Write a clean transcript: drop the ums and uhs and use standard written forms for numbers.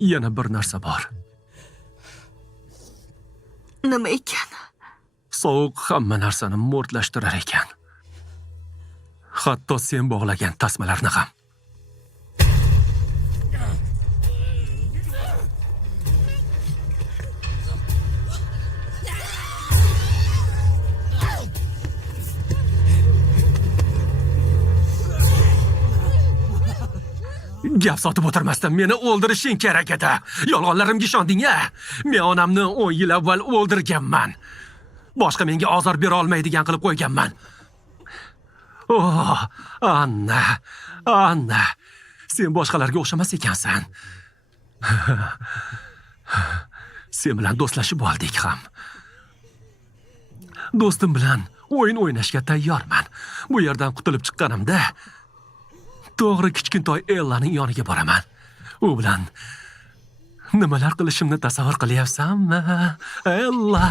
Yana bir narsa bor. Nima ekan? Sovuq hamma narsani mo'rtlashtirar ekan. Hatto sen bog'lagan tasmalarni ham. Gap sotib o'tirmasdan meni o'ldirishing kerak edi. Yolg'onlarimga ishonding-a? Men onamni 10 yil avval o'ldirganman. Boshqa menga ozor bera olmaydigan qilib qo'yganman. Oh, Anna. Sen boshqalarga o'xshamas ekansan. Sen bilan do'stlashib oldik ham. Do'stim bilan o'yin o'ynashga tayyorman. Bu yerdan qutulib chiqqanimda to'g'ri kichkintoy Ellaning yoniga boraman. U bilan nimalar qilishimni tasavvur qilyapsanmi? Ella!